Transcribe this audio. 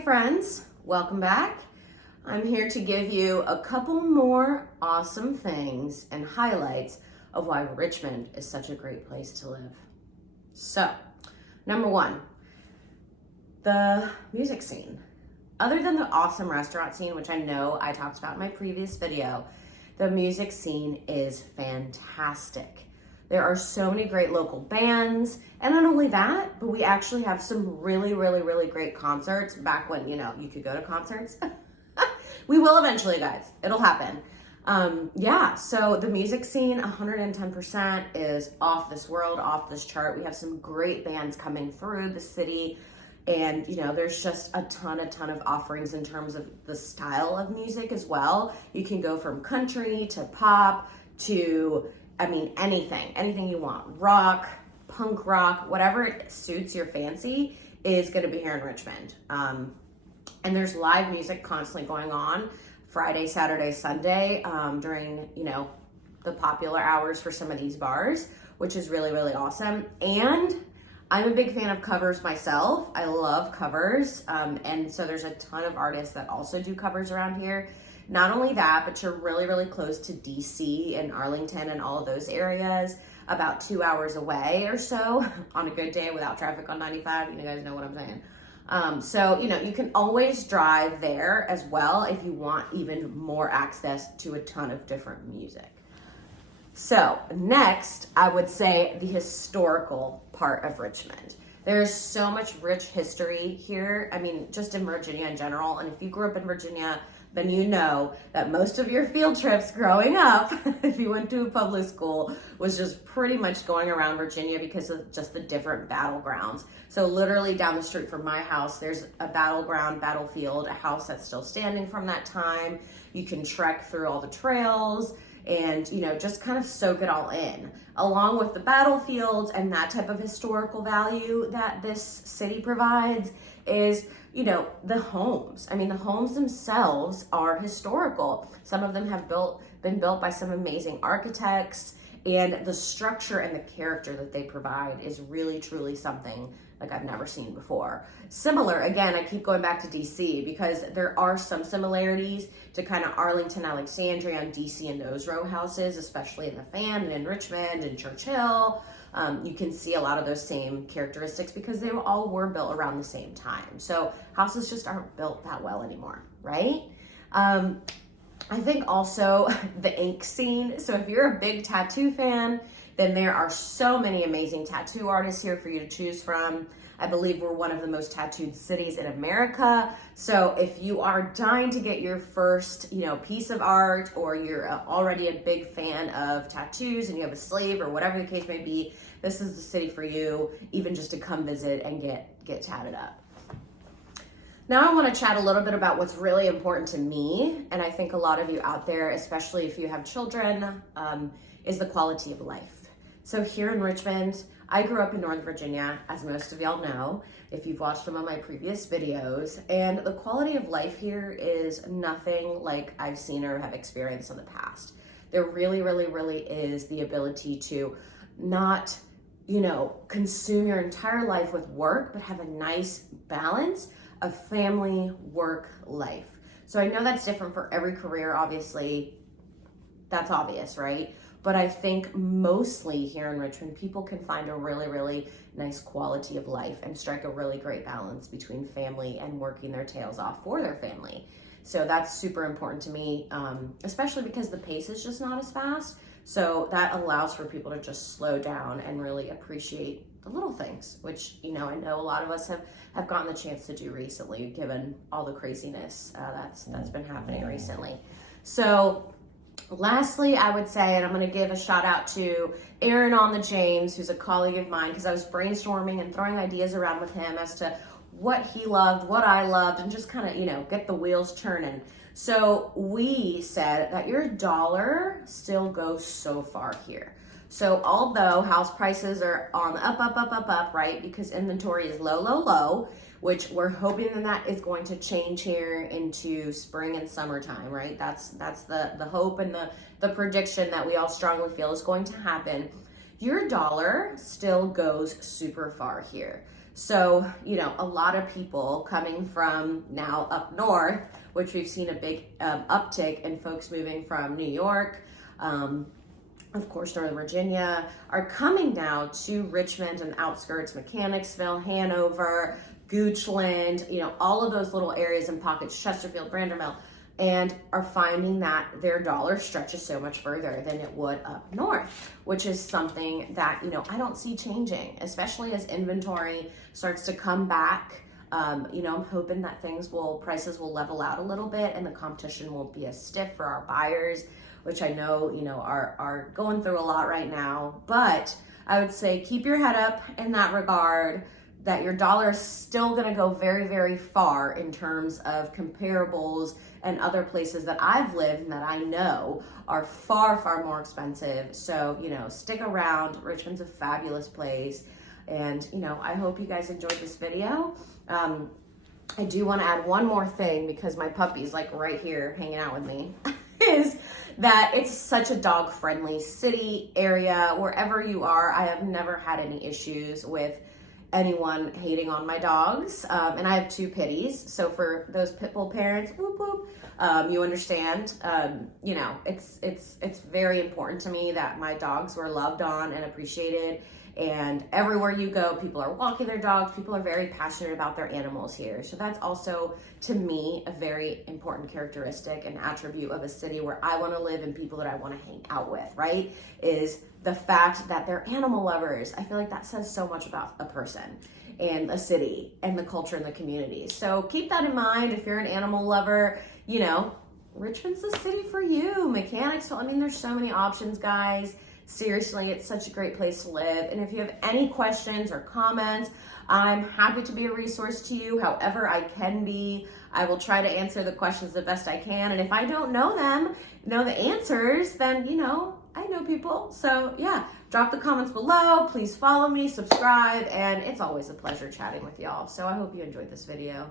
Hey friends, welcome back. I'm here to give you a couple more awesome things and highlights of why Richmond is such a great place to live. So, number one, the music scene. Other than the awesome restaurant scene, which I know I talked about in my previous video, the music scene is fantastic. There are so many great local bands, and not only that, but we actually have some really great concerts back when, you could go to concerts. We will eventually, guys. It'll happen. So the music scene, 110% is off this world, off this chart. We have some great bands coming through the city, and there's just a ton of offerings in terms of the style of music as well. You can go from country to pop to anything you want. Rock, punk rock, whatever it suits your fancy is going to be here in Richmond. And there's live music constantly going on Friday, Saturday, Sunday during, the popular hours for some of these bars, which is really awesome. And I'm a big fan of covers myself. I love covers. And so there's a ton of artists that also do covers around here. Not only that, but you're really close to DC and Arlington and all of those areas, about 2 hours away or so on a good day without traffic on 95. You guys know what I'm saying. So you can always drive there as well if you want even more access to a ton of different music. So next, I would say the historical part of Richmond. There's so much rich history here. Just in Virginia in general. And if you grew up in Virginia, then you know that most of your field trips growing up, if you went to a public school, was just pretty much going around Virginia because of just the different battlegrounds. So literally down the street from my house, there's a battlefield, a house that's still standing from that time. You can trek through all the trails and, just kind of soak it all in. Along with the battlefields and that type of historical value that this city provides is the homes. The homes themselves are historical. Some of them have been built by some amazing architects, and the structure and the character that they provide is really truly something like I've never seen before. Similar, again, I keep going back to DC because there are some similarities to kind of Arlington, Alexandria, and DC and those row houses, especially in the Fan and in Richmond and Churchill. You can see a lot of those same characteristics because they all were built around the same time. So houses just aren't built that well anymore, right? I think also the ink scene. So if you're a big tattoo fan, then there are so many amazing tattoo artists here for you to choose from. I believe we're one of the most tattooed cities in America. So if you are dying to get your first, piece of art, or you're already a big fan of tattoos and you have a sleeve or whatever the case may be, this is the city for you, even just to come visit and get tatted up. Now I want to chat a little bit about what's really important to me, and I think a lot of you out there, especially if you have children, is the quality of life. So here in Richmond, I grew up in Northern Virginia, as most of y'all know, if you've watched some of my previous videos, and the quality of life here is nothing like I've seen or have experienced in the past. There really is the ability to not, consume your entire life with work, but have a nice balance of family, work, life. So I know that's different for every career, obviously. That's obvious, right? But I think mostly here in Richmond, people can find a really nice quality of life and strike a really great balance between family and working their tails off for their family. So that's super important to me, especially because the pace is just not as fast. So that allows for people to just slow down and really appreciate the little things, which, I know a lot of us have gotten the chance to do recently, given all the craziness that's been happening recently. So lastly, I would say, and I'm going to give a shout out to Aaron on the James, who's a colleague of mine, because I was brainstorming and throwing ideas around with him as to what he loved, what I loved, and just kind of, get the wheels turning. So we said that your dollar still goes so far here. So although house prices are on the up, right, because inventory is low, which we're hoping that is going to change here into spring and summertime, right? That's the hope and the prediction that we all strongly feel is going to happen. Your dollar still goes super far here. So, you know, a lot of people coming from now up north, which we've seen a big uptick in folks moving from New York, of course, Northern Virginia, are coming now to Richmond and outskirts, Mechanicsville, Hanover, Goochland, you know, all of those little areas and pockets, Chesterfield, Brandermill, and are finding that their dollar stretches so much further than it would up north, which is something that, you know, I don't see changing, especially as inventory starts to come back. You know, I'm hoping that prices will level out a little bit and the competition won't be as stiff for our buyers, which I know, you know, are going through a lot right now. But I would say keep your head up in that regard, that your dollar is still going to go very, very far in terms of comparables and other places that I've lived and that I know are far, far more expensive. So, you know, stick around. Richmond's a fabulous place. And, you know, I hope you guys enjoyed this video. I do want to add one more thing, because my puppy's like right here hanging out with me, is that it's such a dog-friendly city area. Wherever you are, I have never had any issues with anyone hating on my dogs. And I have 2 pitties. So for those pit bull parents, whoop, whoop, you understand, you know, it's very important to me that my dogs were loved on and appreciated. And everywhere you go, people are walking their dogs. People are very passionate about their animals here. So that's also, to me, a very important characteristic and attribute of a city where I want to live and people that I want to hang out with, right? Is the fact that they're animal lovers. I feel like that says so much about a person and a city and the culture and the community. So keep that in mind. If you're an animal lover, you know, Richmond's the city for you. Mechanicsville, I mean, there's so many options, guys. Seriously, it's such a great place to live. And if you have any questions or comments, I'm happy to be a resource to you however I can be. I will try to answer the questions the best I can. And if I don't know the answers, then, you know, I know people. So yeah, drop the comments below. Please follow me, subscribe, and it's always a pleasure chatting with y'all. So I hope you enjoyed this video.